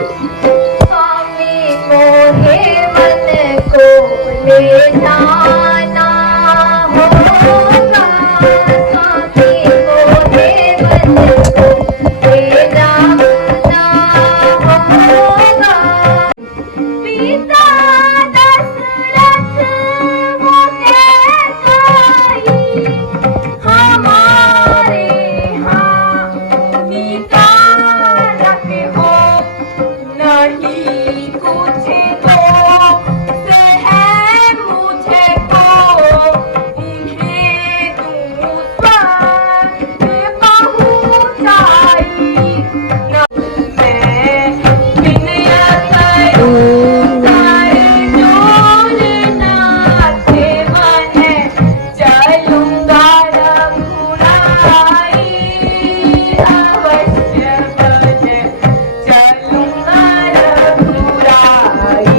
स्वामी मोहे मन को ले जाना होगा, स्वामी मोहे मन को ले जाना होगा। पिता दशरथ वो कहता ही हमारे यहाँ निकालक हो, नहीं कुछ दोष है मुझको, उन्हें दूसर पहुँचाई। मैं विनय करूँ कर जोरनाथ मन, चलूँगा रघुराई, अवश्य बन चलूँगा रघुराई।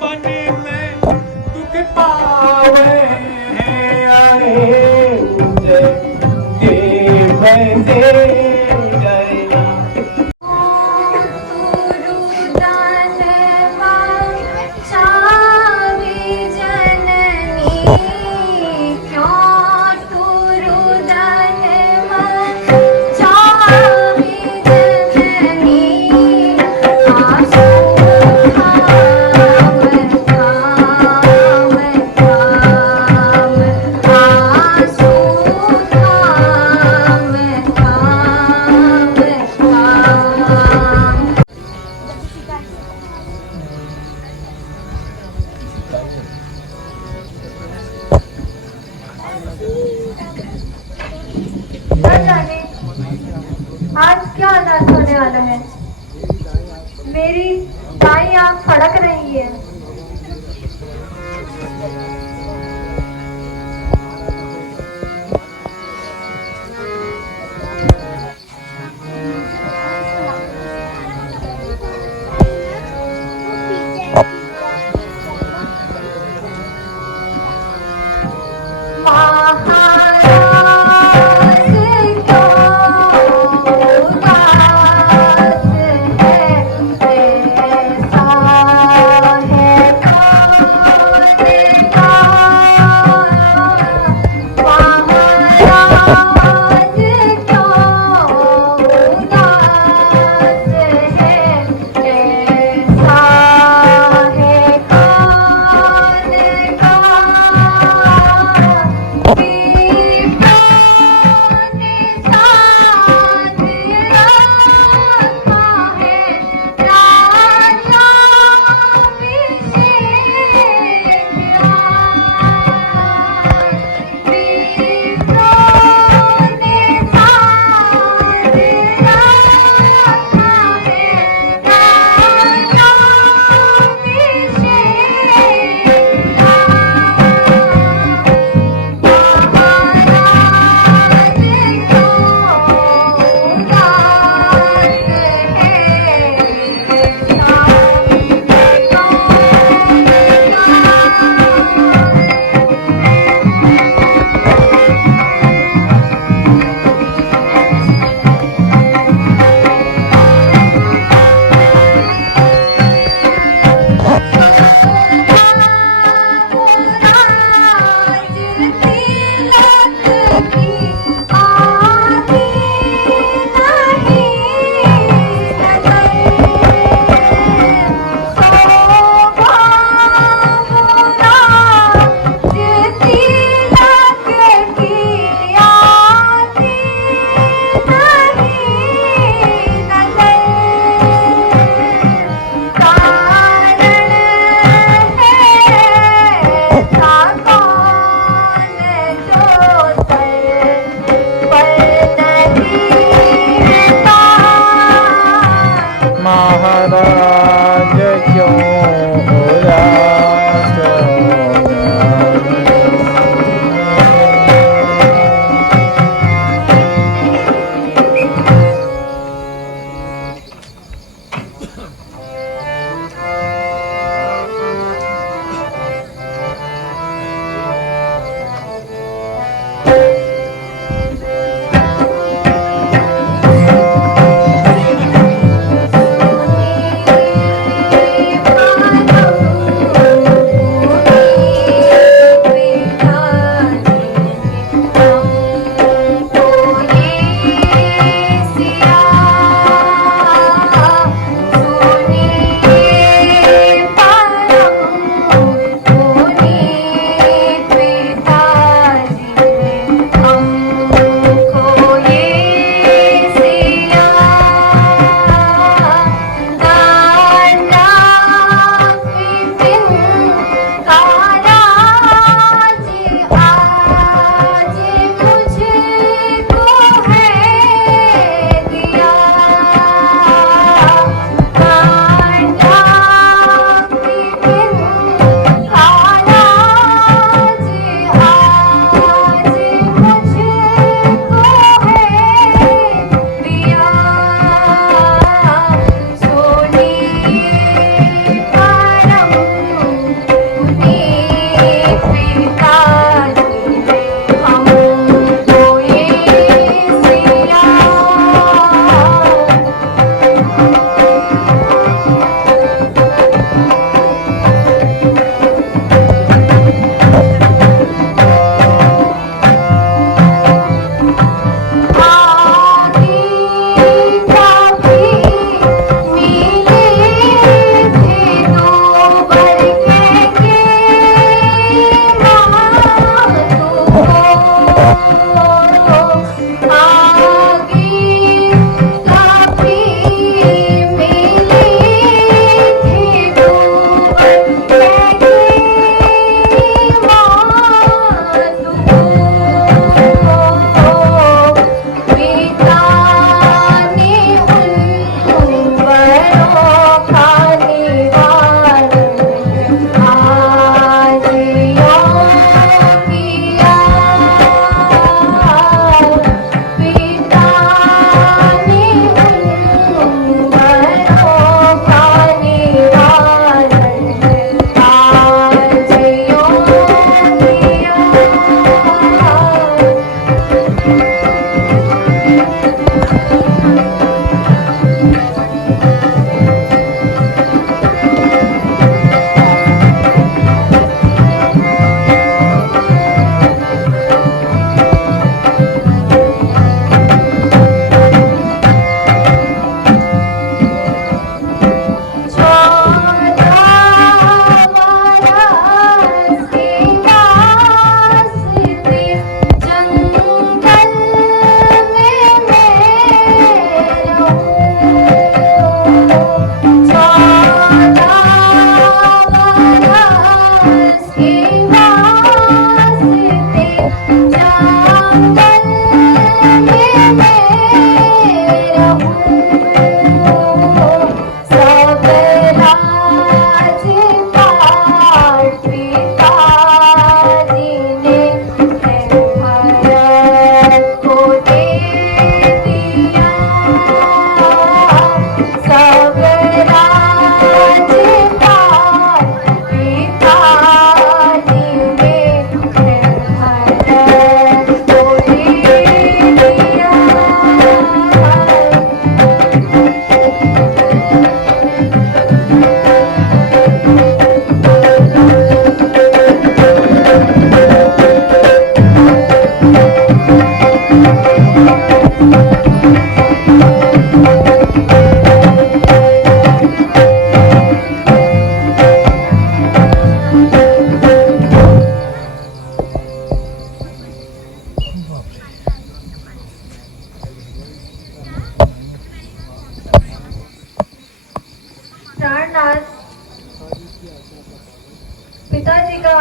पन में दुख पावे आए मुझे देव से डरना। आज क्या अनाथ होने वाला है। मेरी दाई आंख फड़क रही है।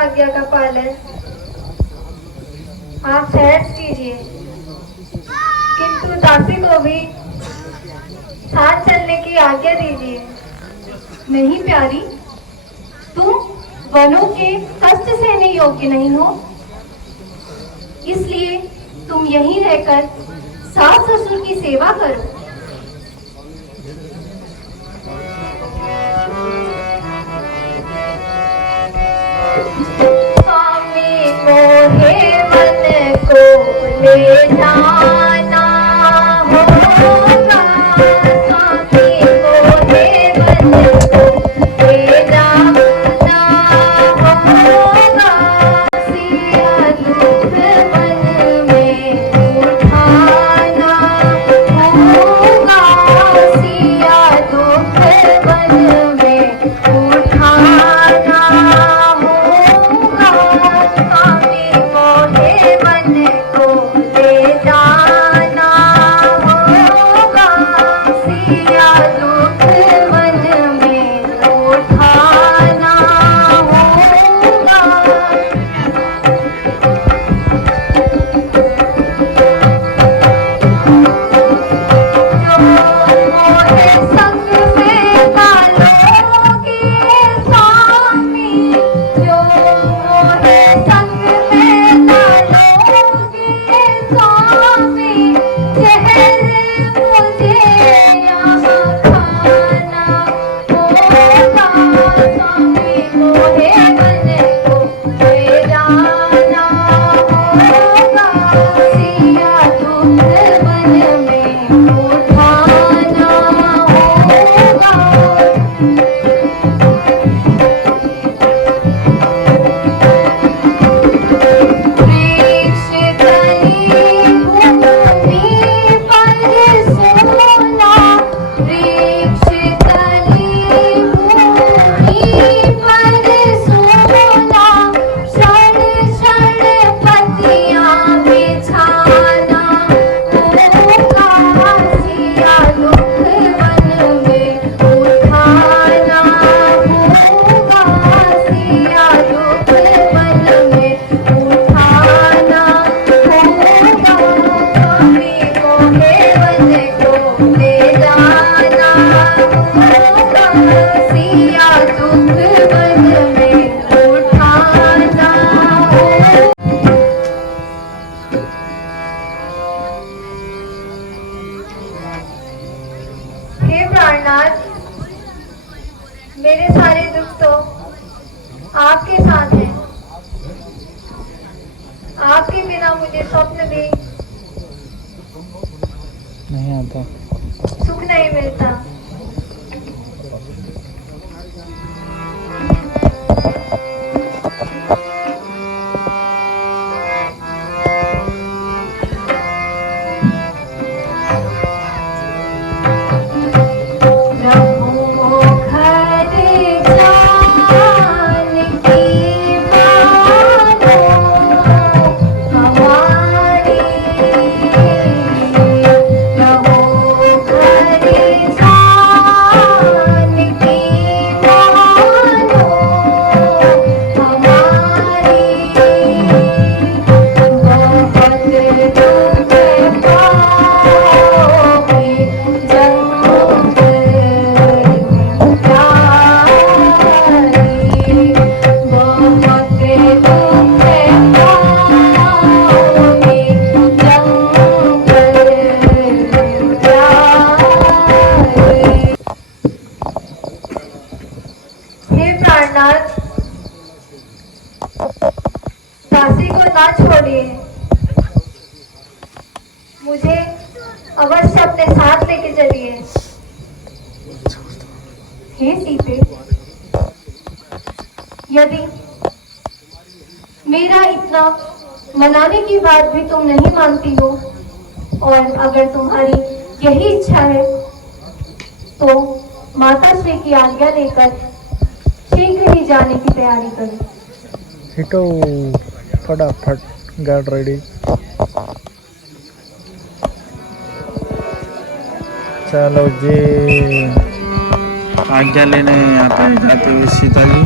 आज्ञा का पालन आप सहज कीजिए, किंतु दासी को भी साथ चलने की आज्ञा दीजिए। नहीं प्यारी, तुम वनों के कष्ट सहने योग्य नहीं हो, इसलिए तुम यहीं रहकर सास ससुर की सेवा करो। स्वामी मोहे मन को ले जाना होगा, स्वामी मोहे मन को ले जाना होगा, सिया दुख मन में उठाना होगा, सिया दुख मन में उठाना होगा, स्वामी मोहे मन को ले जाना होगा, सिया दुख मन में उठाना होगा। जो मोहे संग में डालोगे स्वामी, जो मोहे संग में डालोगे स्वामी, जहर मुझे यहाँ खाना होगा, स्वामी मोहे मन को ले जाना होगा, सिया दुख मन में उठाना होगा। वृक्ष तली भूमि पर सोना, वृक्ष तली भूमि पर सोना, क्षण क्षण पत्तियां बिछाना होगा, सिया दुख मन में उठाना होगा, सिया दुख मन में उठाना होगा, स्वामी मोहे मन को ले जाना होगा, सिया दुख मन में उठाना होगा। हे प्राणनाथ, मेरे सारे दुख तो आपके साथ हैं। आपके बिना मुझे स्वप्न भी नहीं आता। सुख नहीं मिलता। रहो घर जान की मानो हमारी, रहो घर जान की मानो हमारी, बहुत दुख पाओगे जब हे प्राणनाथ, दासी को ना छोड़िए, मुझे अवश्य अपने साथ लेके चलिए। हे सीते, यदि मेरा इतना मनाने की बात भी तुम नहीं मानती हो, और अगर तुम्हारी यही इच्छा है, तो माता श्री की आज्ञा लेकर शीघ्र ही जाने की तैयारी करो। हिटो फटाफट गार्ड रेडी। चलो जी, आज्ञा लेने आते जाते हुए सीता जी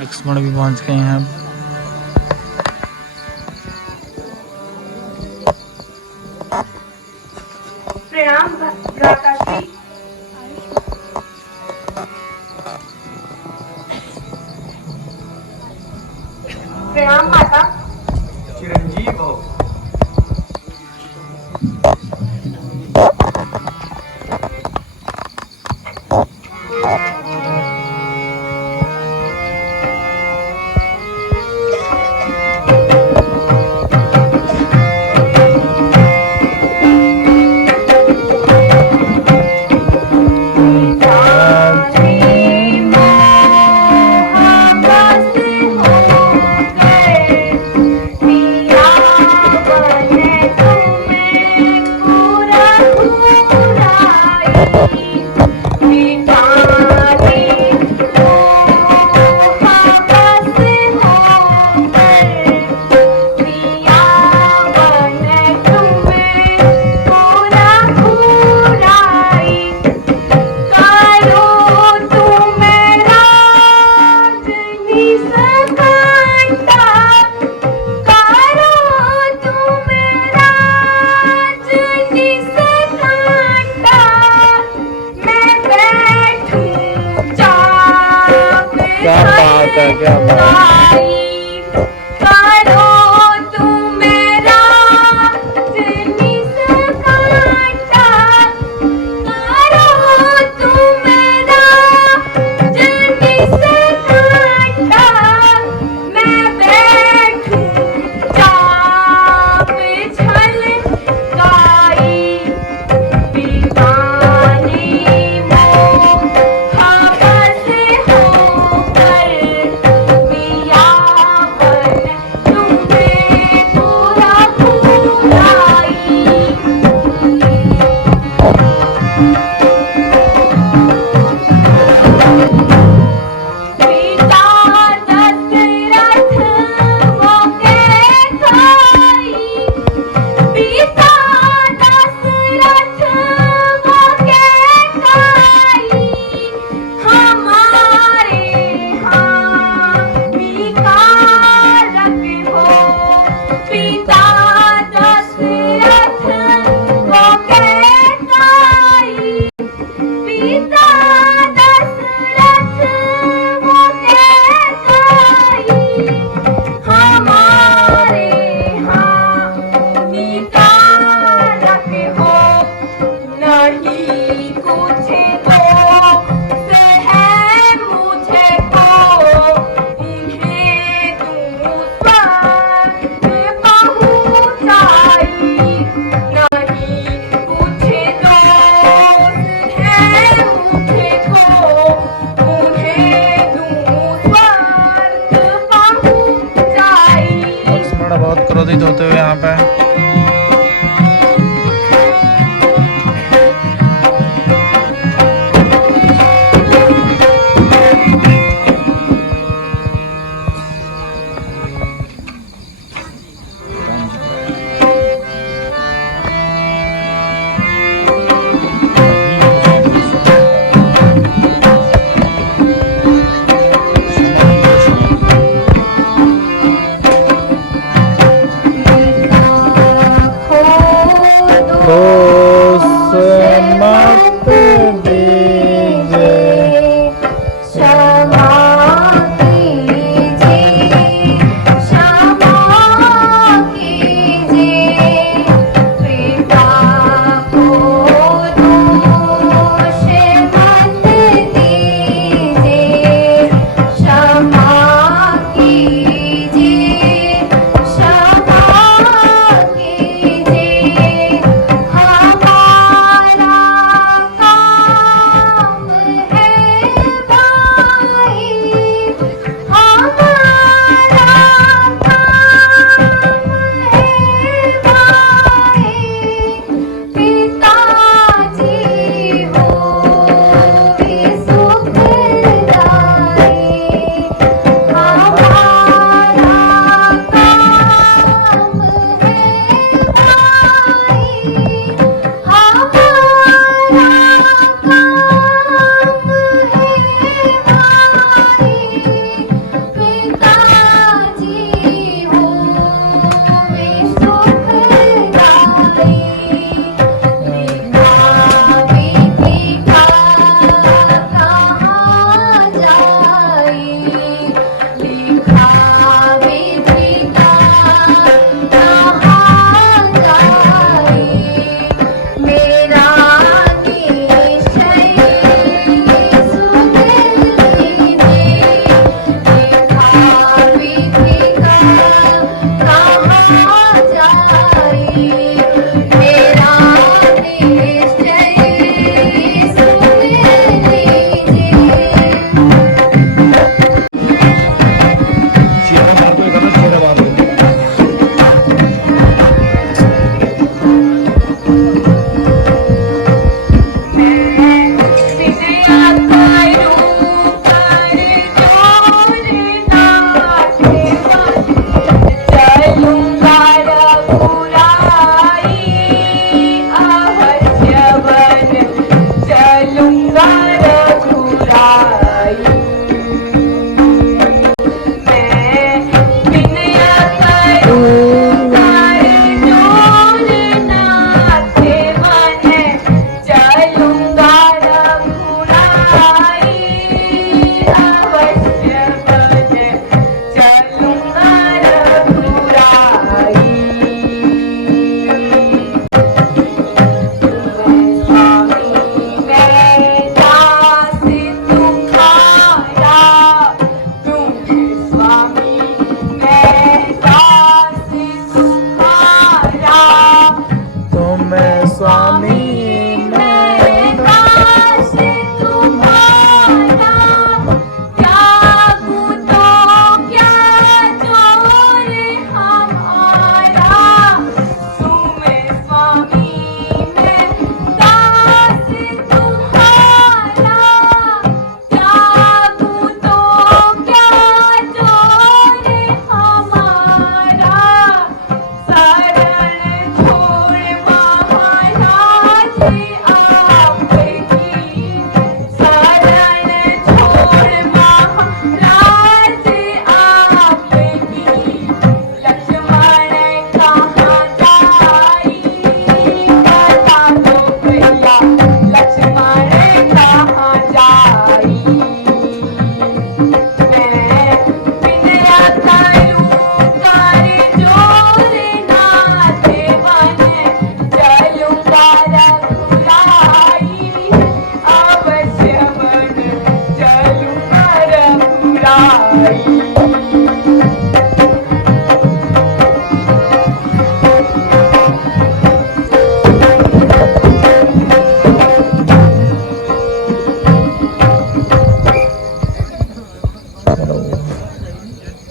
लक्ष्मण भी पहुंच गए हैं अब। प्रणाम भ्राताश्री। प्रणाम माता। चिरंजीव हो। क्या बात है, क्या बात है। बहुत क्रोधित होते हुए यहाँ पे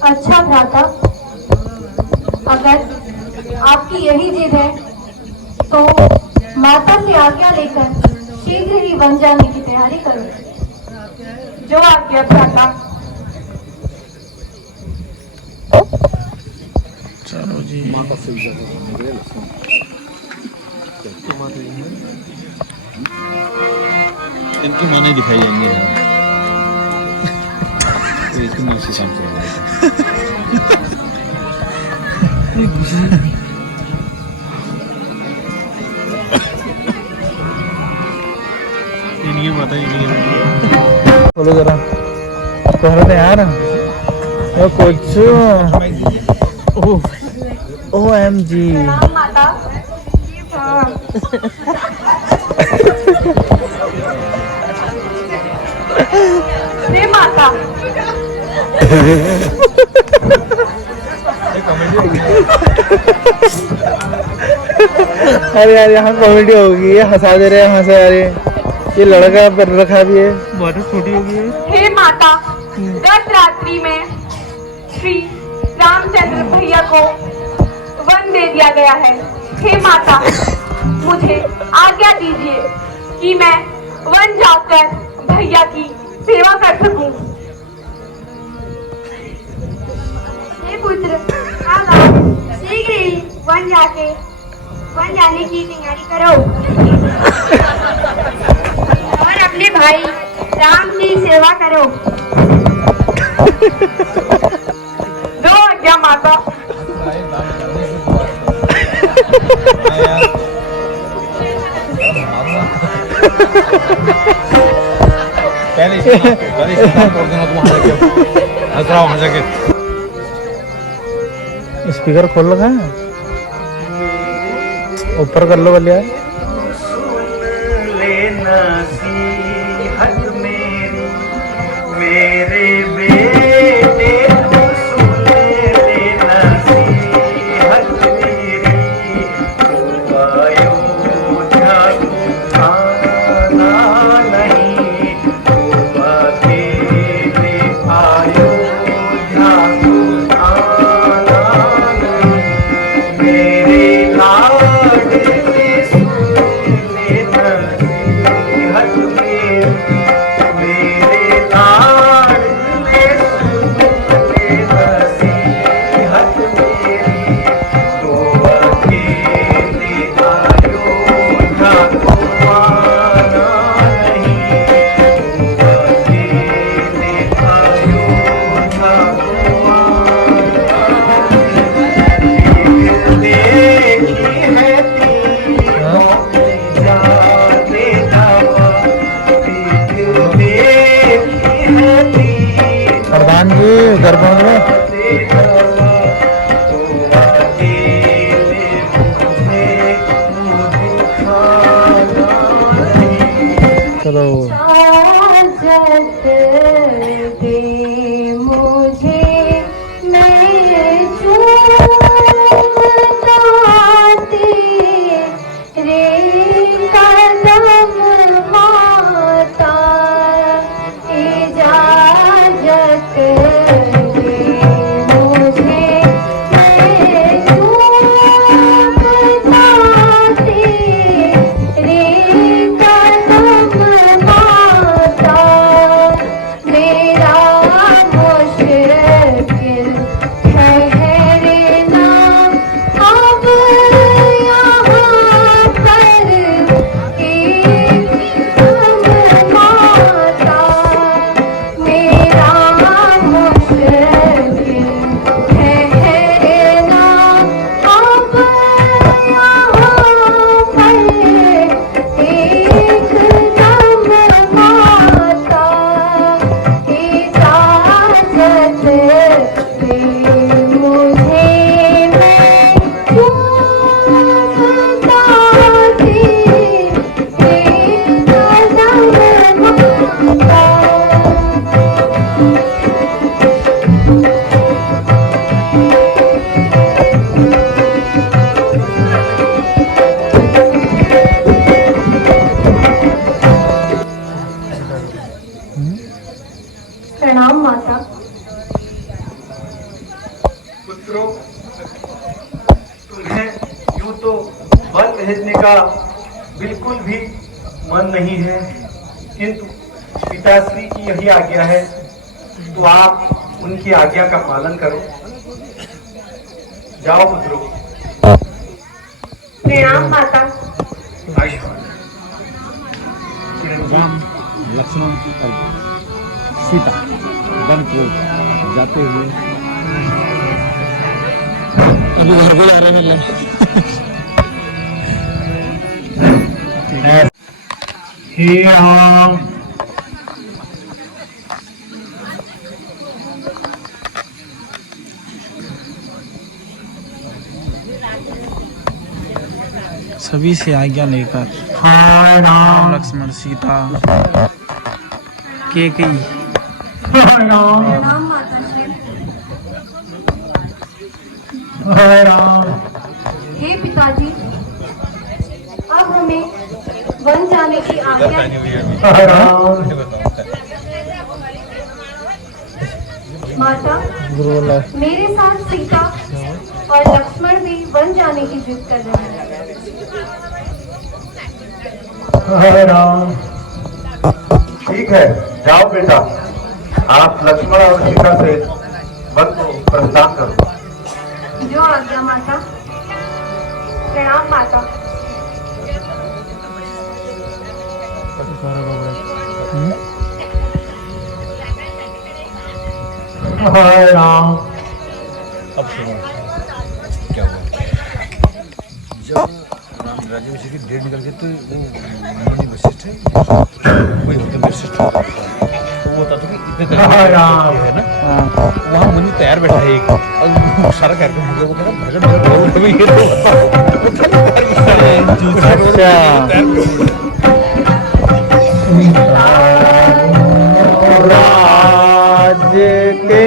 अच्छा भ्राता, अगर आपकी यही जिद है तो माता से आज्ञा लेकर शीघ्र ही वन जाने की तैयारी करो। जो आज्ञा भ्राता। चलो जी। इनकी माने दिखाई जाएंगे यहाँ। तो इसको मैं उसी काम से इनकी पता ही नहीं है। बोलो जरा कह रहे यार वो कुछ OMG राम माता। हाँ। हे माता। अरे यार यहाँ कॉमेडी होगी, ये हंसा दे रहे हैं यहाँ से। अरे ये लड़का पर रखा भी है, बहुत छोटी होगी है। हे माता, गत रात्रि में श्री रामचंद्र भैया को वन दे दिया गया है। हे माता, मुझे आज्ञा दीजिए कि मैं वन जाकर भैया की सेवा कर सकूं। हे पुत्र, शीघ्र ही वन जाने की तैयारी करो और अपने भाई राम की सेवा करो। दो आज्ञा माता। स्पीकर खोल रखा है, ऊपर कर लो भैया। मेरे बेटे तू सुन ले नसीहत मेरी, तू अयोध्या आना नहीं, तू अकेले अयोध्या आना नहीं, मेरे लाडले सुन ले नसीहत मेरी, मेरे लाडले सुन ले नसीहत मेरी, तो अकेले अयोध्या को आना नहीं, तो अकेले अयोध्या को आना नहीं। देखी है तीनों जाते जावा, देखी है तीनों प्रधान जी दरबार में जाते जावा, तो अकेले मुझे दिखाना नहीं। चलो इजाज़त दे मुझे, मैं चूमता तेरे कदम माता, इजाज़त दे। पुत्रों, तुम्हें यूं तो वन भेजने का बिल्कुल भी मन नहीं है, किंतु पिताश्री की यही आज्ञा है, तो आप उनकी आज्ञा का पालन करो। जाओ पुत्रों। प्रणाम माता। आयुष्मान। राम लक्ष्मण और सीता वन को जाते हुए अभी घर को जा रहे हैं। हे राम। सभी से आज्ञा लेकर हाय राम लक्ष्मण सीता के कई हाय राम। राम माता श्री। हाय राम। हे पिताजी, अब हमें वन जाने की आज्ञा। हाय राम। माता, मेरे साथ सीता और लक्ष्मण भी वन जाने की जिद कर रहे हैं। हाय राम। ठीक है, जाओ बेटा, आप लक्ष्मण और सीता से वन को प्रस्थान करो। जो आज्ञा माता। प्रणाम माता। हाय राम। अब सुनो क्या हुआ। जब राज्य की डेट निकल गई तो वो मुनि वशिष्ठ है, वही गौतम वशिष्ठ, तो वो था कि इतने है ना, वहाँ मुनि तैयार बैठा है एक, और सारा कार्यक्रम हो गया, वो कह रहा भजन भजन बोल राज्य के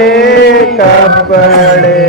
कपड़े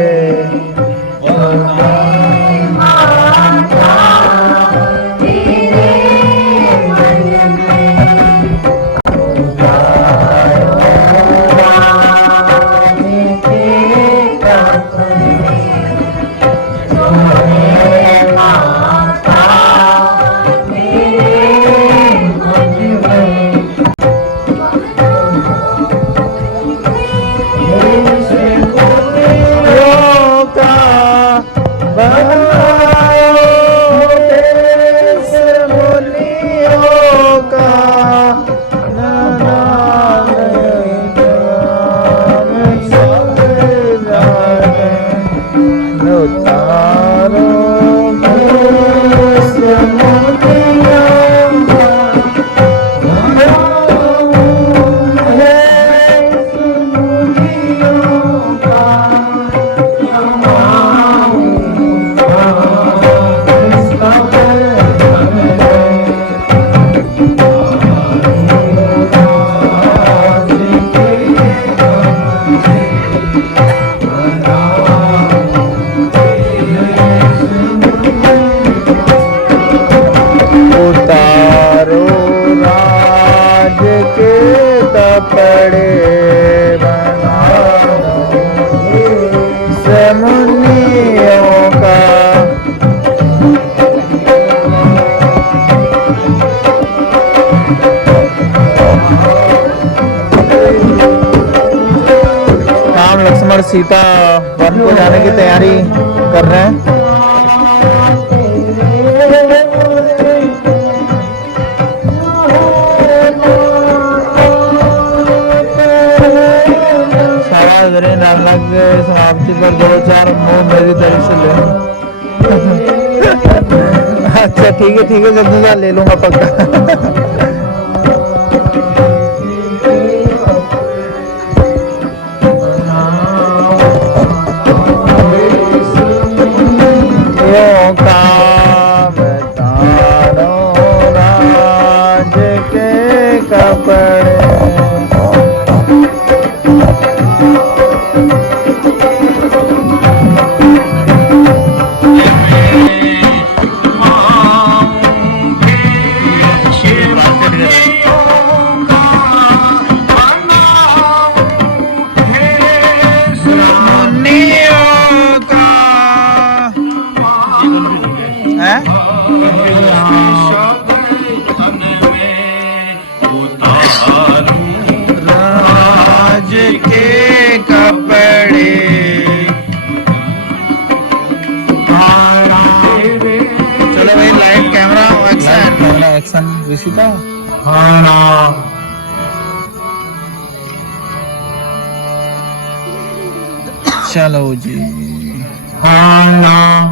सीता वन को जाने की तैयारी कर रहे हैं। रामलला के समाप्ति पर 2-4 मुंह मेरी तरफ से ले। अच्छा ठीक है जब ले लूंगा पक्का। सीता। हाँ राम। चलो जी। हाँ राम।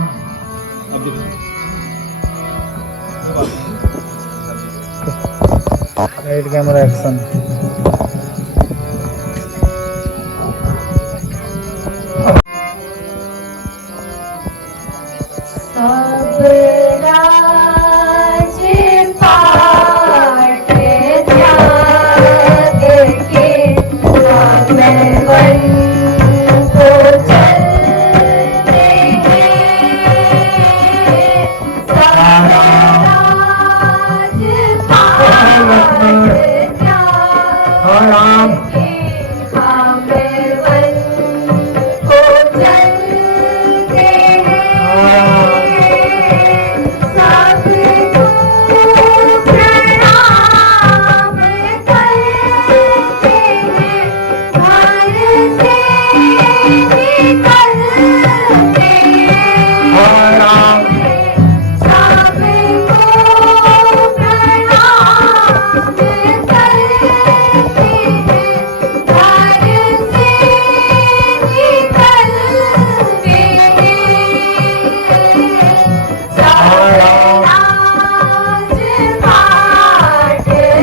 Right camera action. सब राज पाट त्याग के मैं वन को चलते हैं। सब राज पाट त्याग के मैं वन को चलते हैं। सबको प्रणाम करते हैं। घर से निकलते हैं।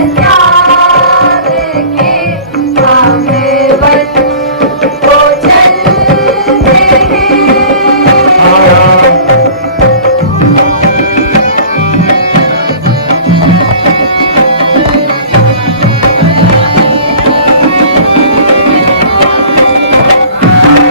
सबको प्रणाम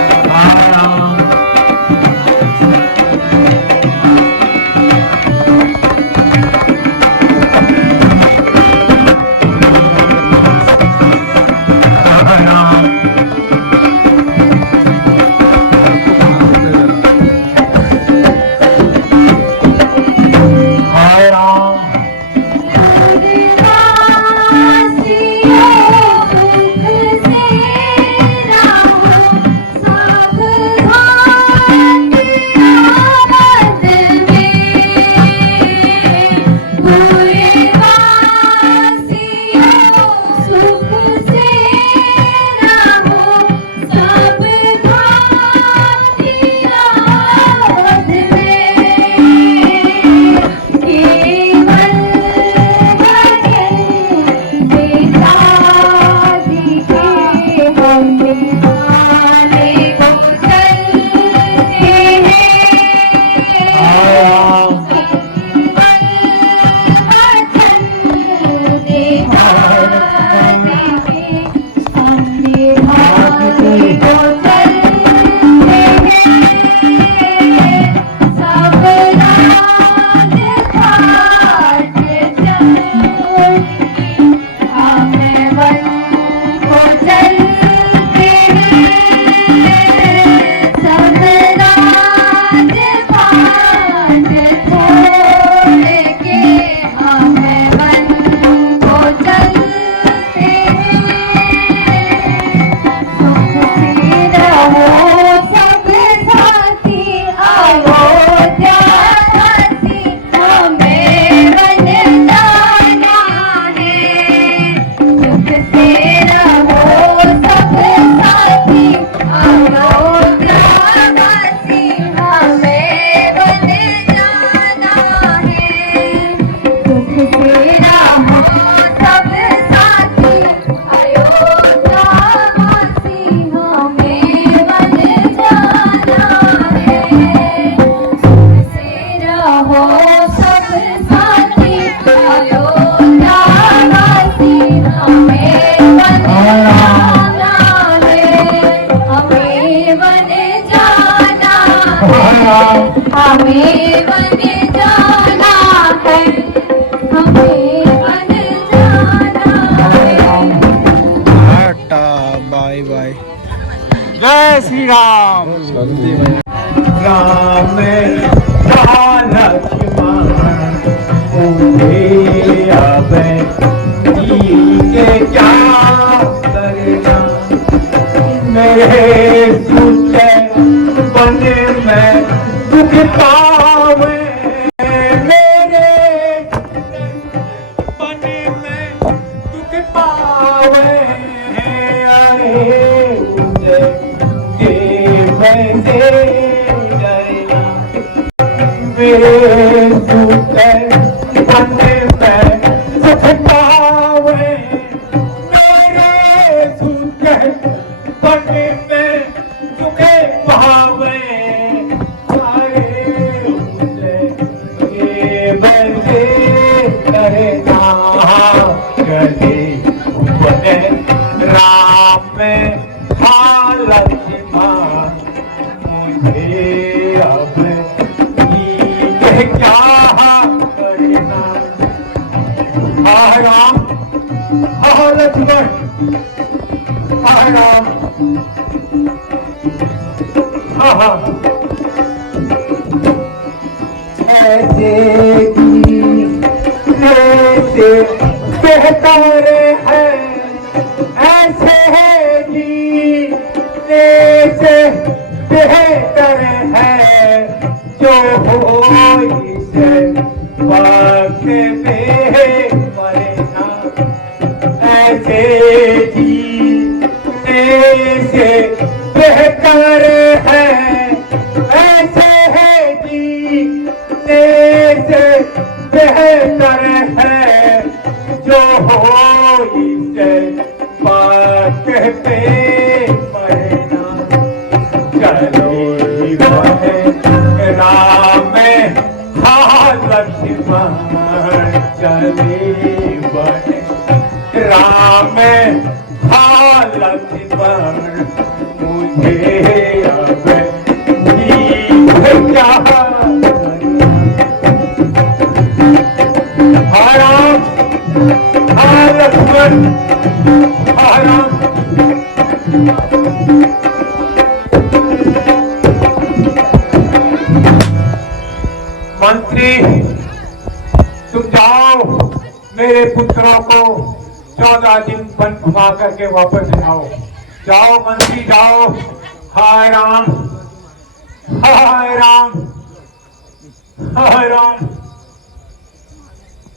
करते हैं। घर से निकलते हैं। सब राज पाट त्याग के हमें वन को चलते हैं। हमें वन जाना है, हमें वन जाना है। Tata bye bye. जय श्री राम। राम लक्ष्मण आवे के क्या करना मेरे दूसरे बने में दुख पावे मेरे बन से डरना मेरे सूखे बंदे में सुख पावे मेरे सूखे बंदे में सुख पावे सारे उसे ये बंदे करना कभी बने राम में हालत मुझे अब ये क्या करना राम लक्ष्मण राम ऐसे बेहतर है ऐसे है जी से बेहतर है जो हो इसे वक्त में मरना ऐसे जी से बेहतर है ऐसे है जी से बेहतर है जो हो इसे वक्त पे मरना चलो राम लक्ष्मण चले बने राम लक्ष्मण मुझे अब क्या राम लक्ष्मण राम मंत्री तुम जाओ मेरे पुत्रों को 14 दिन वन घुमा करके वापस लाओ जाओ मंत्री जाओ हाय राम हाय राम हाय राम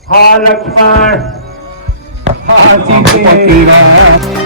हाय लक्ष्मण हाँ सीते